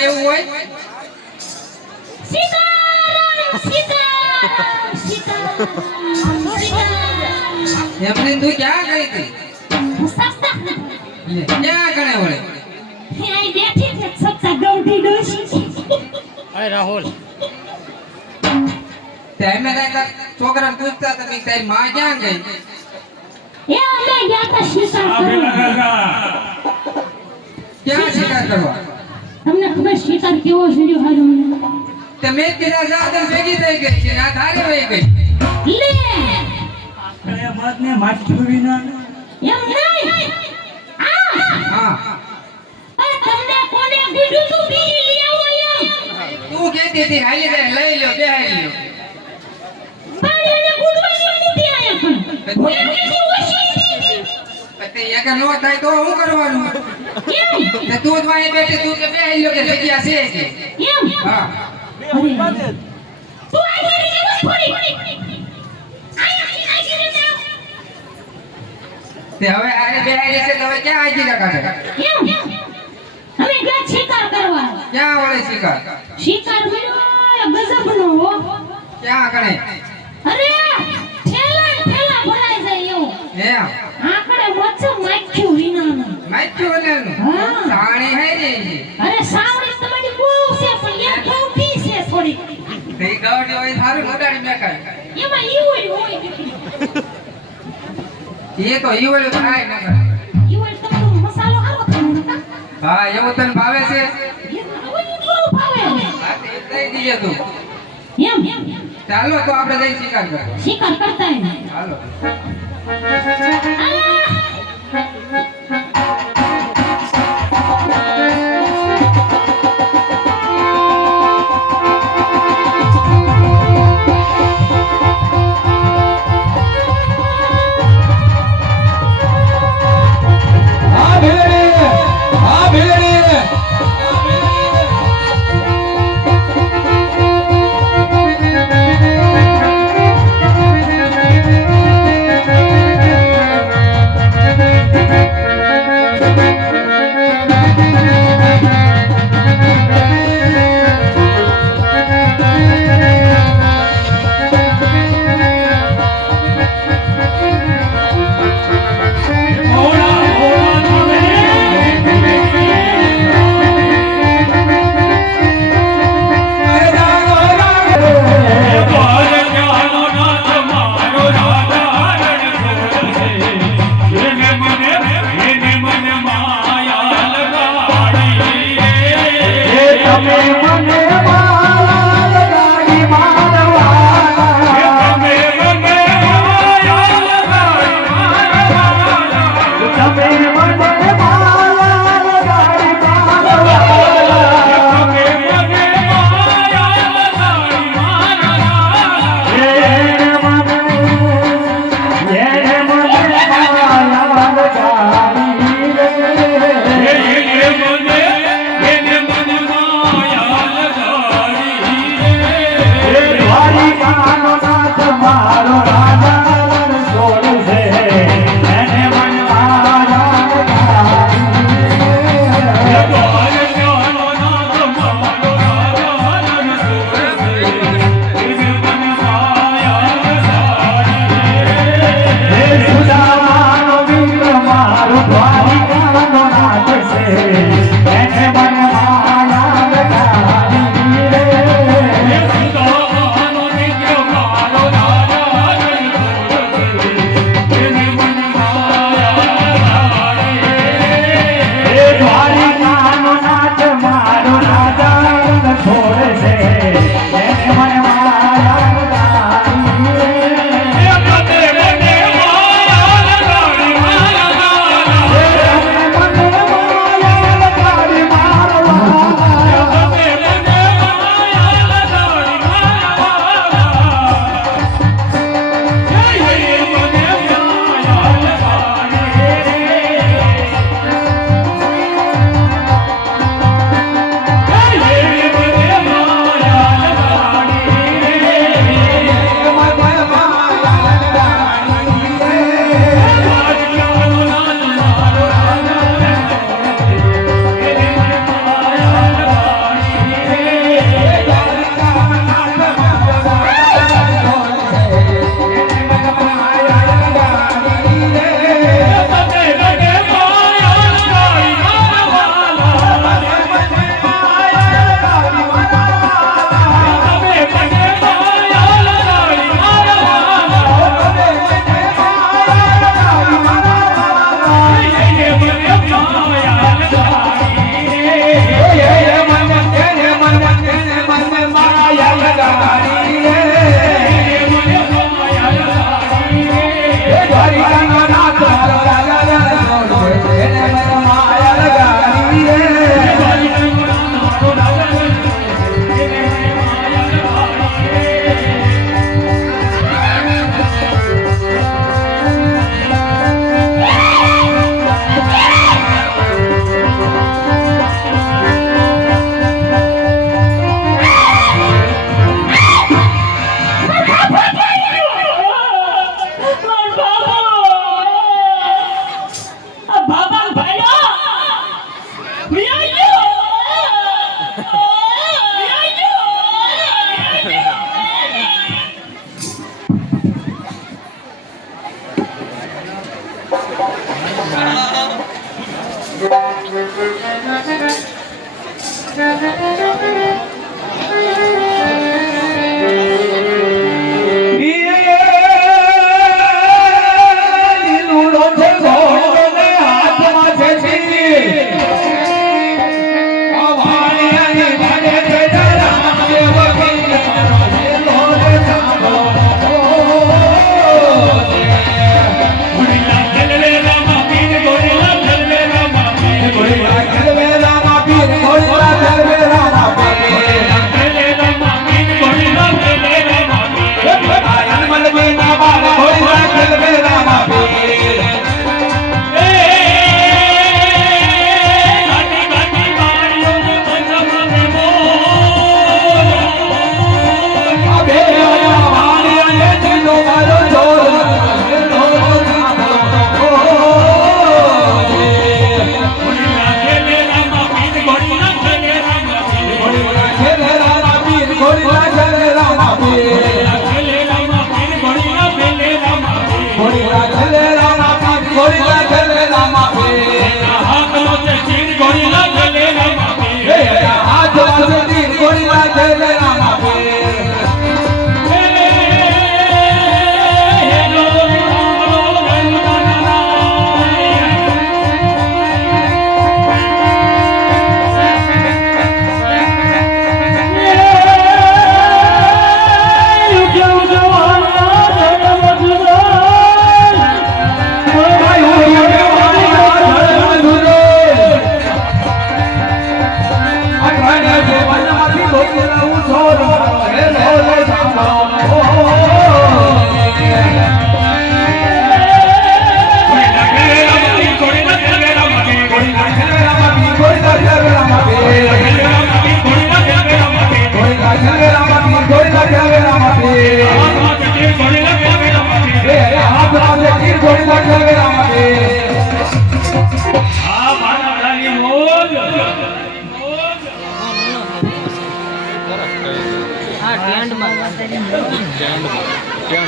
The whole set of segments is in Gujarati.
ભાષામાં એવું હોય એમને તું ક્યાં ગઈ હતી ક્યાં ગણે વળે રાહુલ તેમે કઈ છોકરાને પૂછતા હતા કે તારી માં ક્યાં ગઈ ક્યાં શિકાર કરવા તમને ખબર શિકાર કેવો છેડ્યો હારું તમે કીધા સાધન ભેગી થઈ ગઈ છે આ થારી વહી ગઈ લે કયા વાત ને માઠું વિના એમ નહીં હા તમને કોને કીધું તું બીજી લઈ આવો એમ તું કહેતી હતી હાલી દે લઈ લ્યો બેહાઈ લ્યો પણ એને ગુડવાની નથી આયા પણ હું એની ઓછી તે એક નો થાય તો શું કરવાનું તે તું જ વાહે બેઠી તું કે બેહાઈ લ્યો કે જગ્યા છે કે એમ હા તું આ મારી કે થોડી તે હવે આરે બેહાઈ છે તો હવે ક્યાં આજી ના કાઢે એમ અમે ગયા શિકાર કરવા ક્યાં વળે શિકાર શિકાર મળ્યો ગજબનો હો ક્યાં કણે અરે ઠેલા ભરાઈ જાય એવું એમ આકડે વચ્ચે માખ્યું વિનાનું માચ્યું ને હા. સાણી હે રે અરે સાવડી તમારી બહુ છે પણ એક ગૌઠી છે થોડી તે ગાડી હોય થારું મોડાડી મેકાય એમાં ઈવોય હોય એ તો ઈ ઓલું થાય ન કરે ઈવોય તમારો મસાલો આવો ખાવાનો હા એવું તને ભાવે છે ઓય બહુ ભાવે હા તે દઈ દીજે તું એમ ચાલો તો આપણે જઈ શિકાર કરવા શિકાર કરતા હે હાલો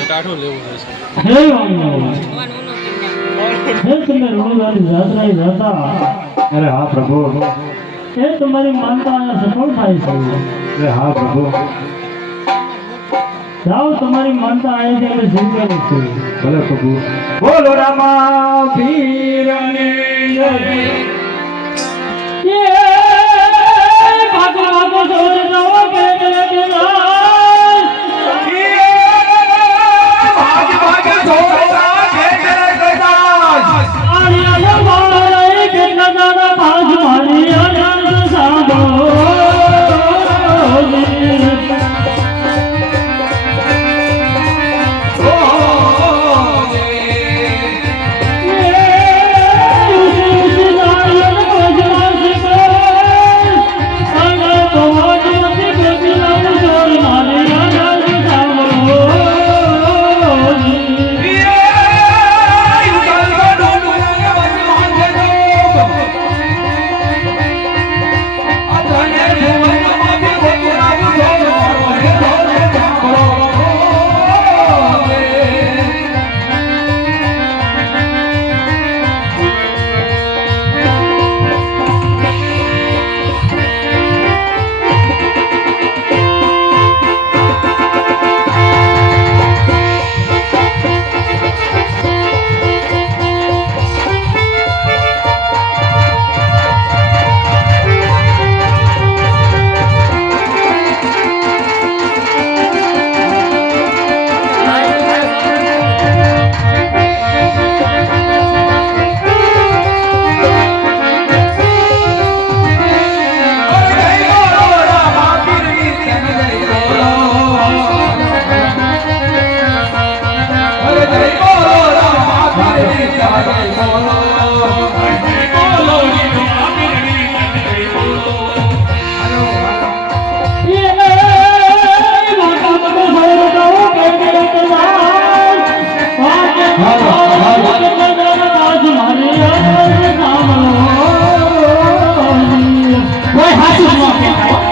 ટાઢું લેવું રહેશે. હે તમે રણુદાની યાત્રાએ જતા અરે હા પ્રભુ, એ તમારી માનતા અહીંયા સફળ થાય છે. અરે હા પ્રભુ, જાઓ તમારી માનતા અહીંથી અમે સ્વીકારી છે. ભલે પ્રભુ. બોલો રામા પીરને જય. એ ભાગો ભાગો દોડ જાઓ કે કોઈ હાથું ન કહેવાય.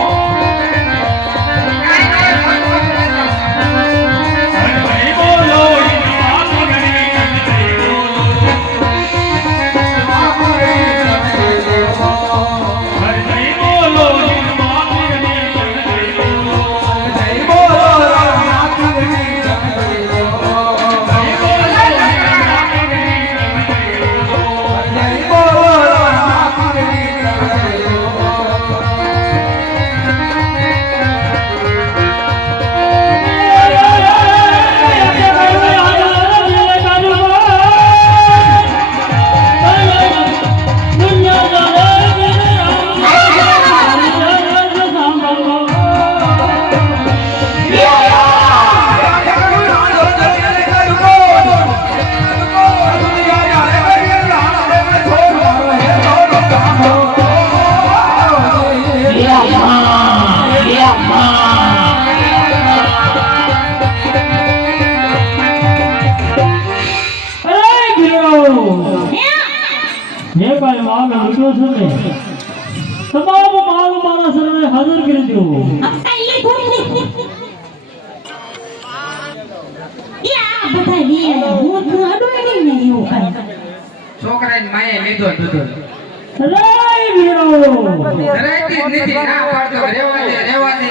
માલ ઉડ્યો છે ને તમામ માલ મારા શરણે હાજર કરી દો. આ એ થોડી યા બધા લે હું તો અડવાડી નહીં એવું કાંઈ. છોકરાને માએ લીધો દીધો રે વીરો ધરાયતી જ નથી ના પાડતો રેવા દે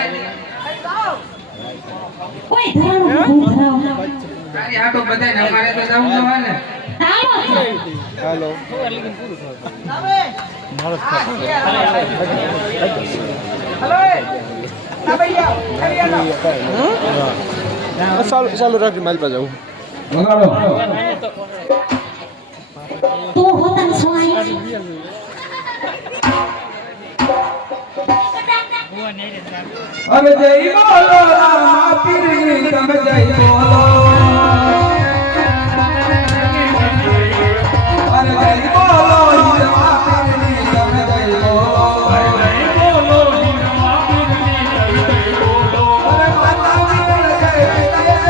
કોઈ ધરાણું હું ધરાવ તારી આટો બધાય અમારે તો જવું જવા ને ચાલો ચાલુ રાખી મારી પાસે આવું તો હોતન સોય અરે જય બોલો રામા પીર તમે જય બોલો અરે જય બોલો હીરા પીર તમે જય બોલો અરે માતા પીર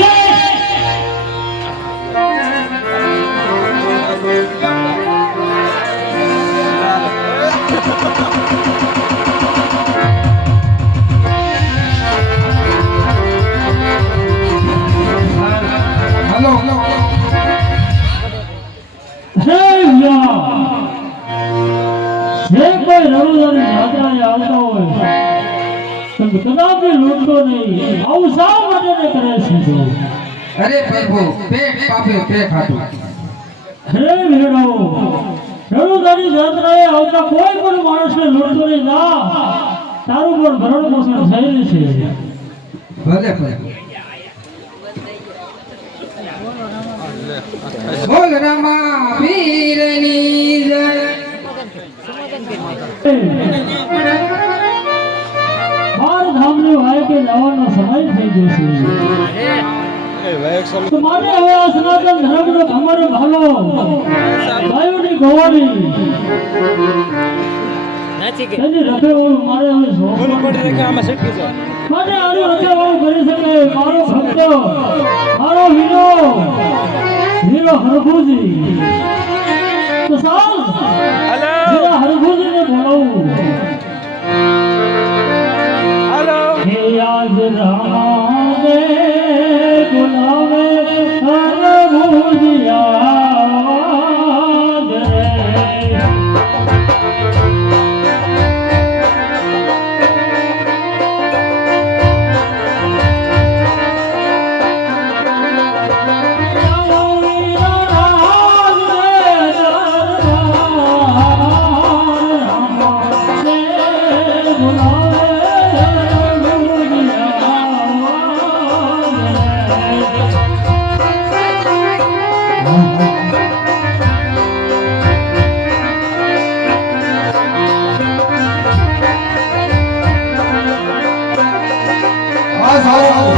જય કદાપી લૂંટતો નહીં. આવું શા માટે કરે છે તું? અરે પ્રભુ પેટ પાપે પેટ ખાતું હે ભેડો રણુદાની જાત્રાએ આવતા કોઈ પણ માણસને લૂંટતો નહીં. ના તારું પણ ભરણ પોષણ થયેલું છે. ભલે પ્રભુ બોલ રામા પીરની જય બાર ધામની વાયકે જવાનો સમય થઈ ગયો છે. તો માટે હવે આ સનાતન ધર્મનો ભમર ભાલો વાયુની ગોવાળી તેની રખેવાળું મારે હવે જોવું માટે આની રખેવાળું કરી શકે મારો ભક્ત મારો વીરો હરખુજી. તો સાલ વીરા હરખુજીને બોલાવું. હે આજ રામે બોલાવે હરખુજીયા રે. બસ હાલો.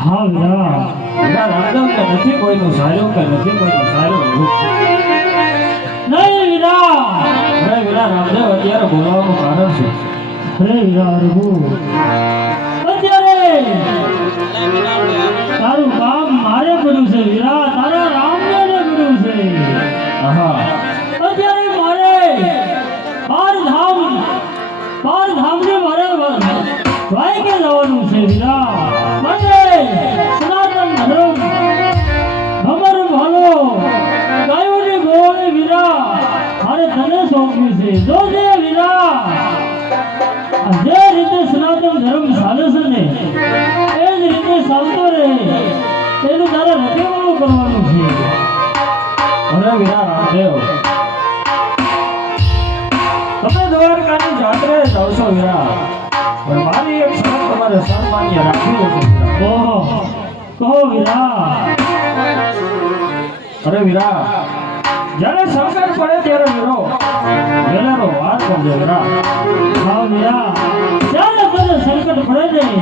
હા વીરા વીરા રામદેવ કે નથી કોઈનું સારું કે નથી કોઈનું સારું નહીં વીરા. અરે વીરા રામદેવ અત્યારે બોલાવવાનું કારણ છે. અરે વીરા રઘુ અત્યારે તારું કામ મારે પડ્યું છે વીરા, તારા રામદેવને પડ્યું છે. આહા અત્યારે મારે બાર ધામને મારે વાયકે જવાનું છે વીરા. મને સનાતન ધર્મ ખબર ભાલો ગાયોની ગોવાળી વીરા મારે તને સોંપ્યું છે. જોજે વીરા જે રીતે સનાતન ધર્મ ચાલે છે ને એ જ રીતે ચાલતો રહે એનું તારે રખેવાળું કરવાનું છે. અરે વીરા રામદેવ તમે દ્વારકાની જાત્રે જાઓ છો વીરા, પણ મારી એક શરત તમારે સન્માન્ય રાખવી છે વીરા. ઓહો કહો વીરા. અરે વીરા જ્યારે સંકટ પડે ત્યારે વીરો વેલેરો વાર કરજો વીરા. હા વીરા જ્યારે તને સંકટ પડે ને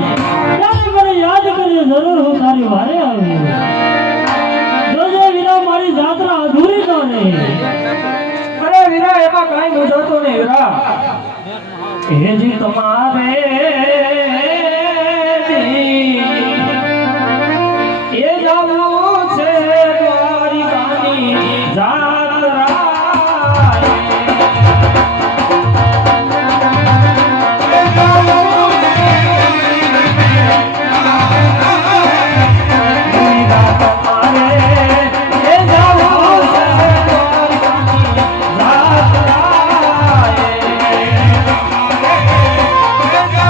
ત્યારે મને યાદ કરજે, જરૂર હું તારી વારે આવું. જોજે વીરા મારી જાત્રા અધૂરી ન રહે. અરે વીરા એમાં કાંઈ મૂંઝવતો નહીં વીરા. એ જી તમારે એ જાવું છે દ્વારિકાની જાત્રા. જય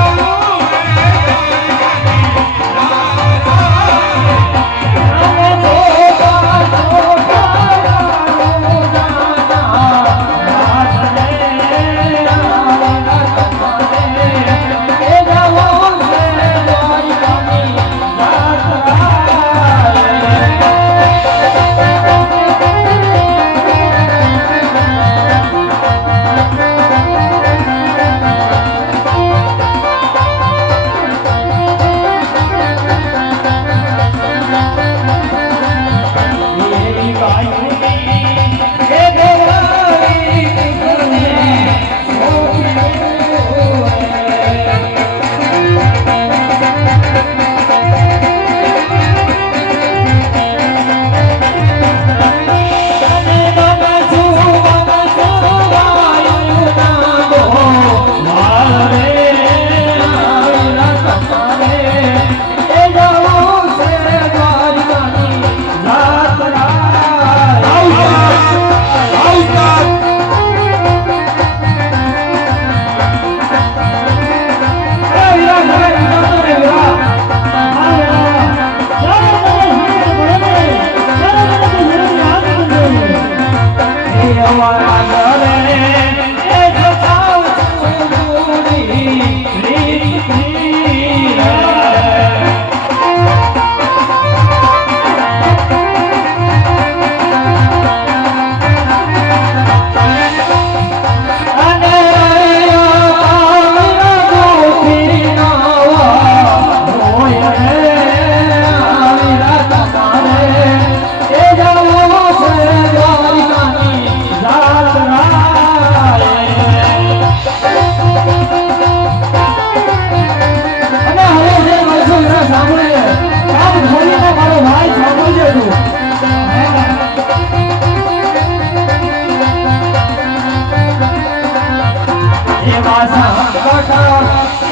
એવા સંકટ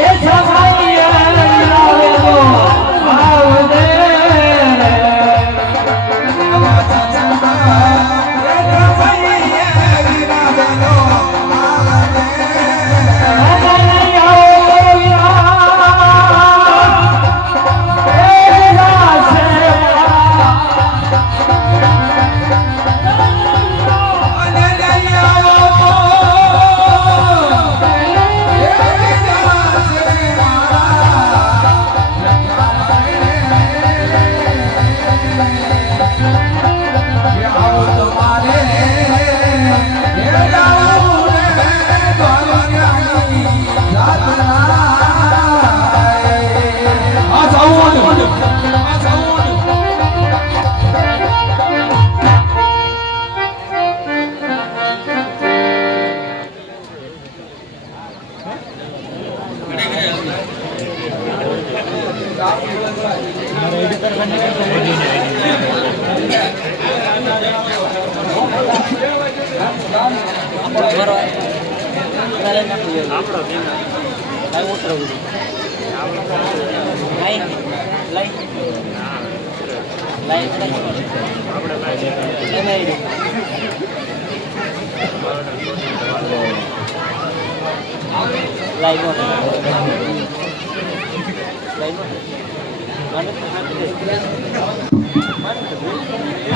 એ સમયે લાવો આવજે રે.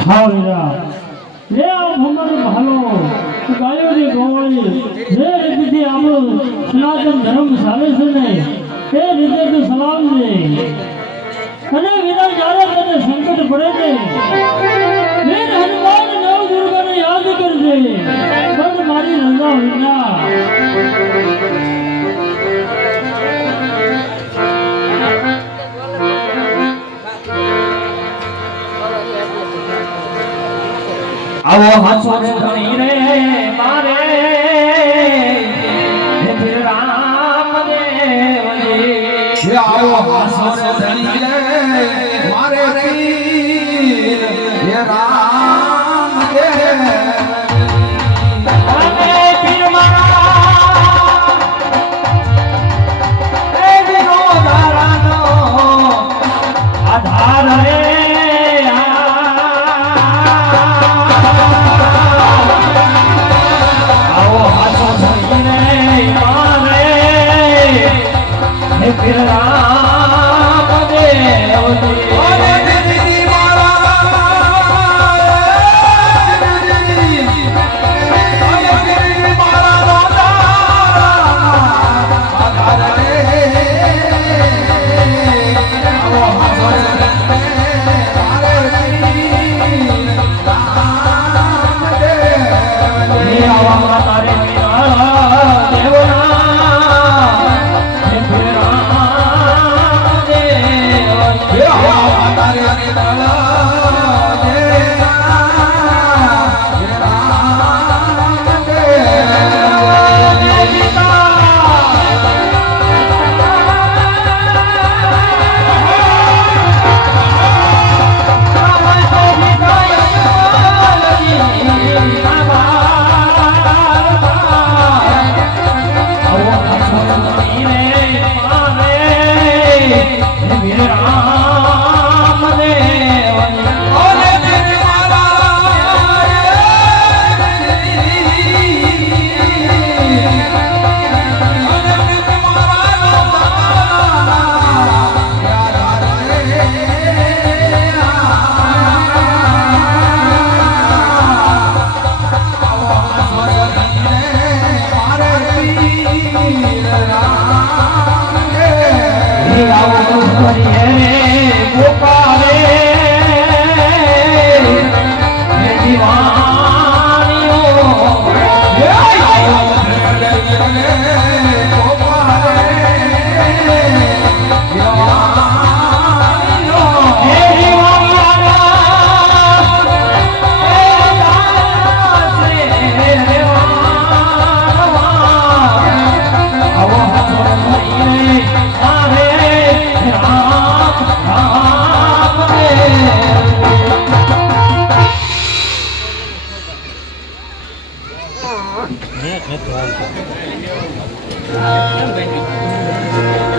હા વીરા રે આ ભમર ભાલો ગાયોની ગોવાળી જે રીતથી આપણો સનાતન ધર્મ ચાલે છે ને તે રીતે તું સલામ દે. અને વીરા જ્યારે તને સંકટ પડે છે વીર હનુમાન નવ દુર્ગાને યાદ કરજે પણ મારી રંગા વીરા. આવો હાસો ધણી રે મારે હે રામદેવજી. આવો હાસો ધણી રે મારે પીર હે રામદેવ. અને પીર મારા એ વિનોદારાનો આધાર રે. કેમ બન્યું?